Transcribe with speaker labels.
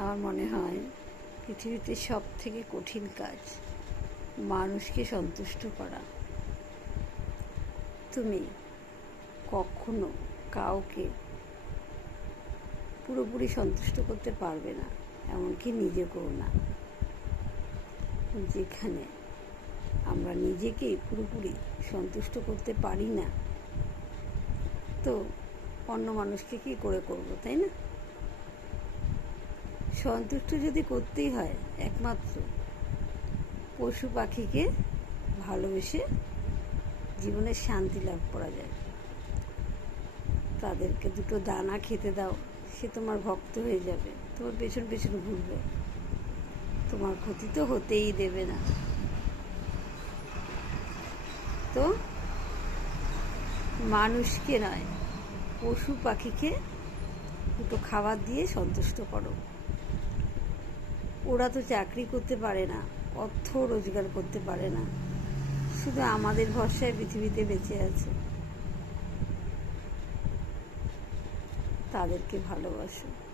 Speaker 1: আমার মনে হয় পৃথিবীতে সব থেকে কঠিন কাজ মানুষকে সন্তুষ্ট করা। তুমি কখনো কাউকে পুরোপুরি সন্তুষ্ট করতে পারবে না, এমনকি নিজেকেও না। যেখানে আমরা নিজেকেই পুরোপুরি সন্তুষ্ট করতে পারি না, তো অন্য মানুষকে কি করে করব, তাই না? সন্তুষ্ট যদি করতেই হয় একমাত্র পশু পাখিকে ভালোবেসে জীবনে শান্তি লাভ করা যায়। তাদেরকে দুটো দানা খেতে দাও, সে তোমার ভক্ত হয়ে যাবে, তোমার পেছন পেছন ঘুরবে। তোমার ক্ষতি তো হতেই দেবে না। তো মানুষকে নয়, পশু পাখিকে দুটো খাবার দিয়ে সন্তুষ্ট করো। ওরা তো চাকরি করতে পারে না, অর্থ রোজগার করতে পারে না। শুধু আমাদের ভরসায় পৃথিবীতে বেঁচে আছে। তাদেরকে ভালোবাসো।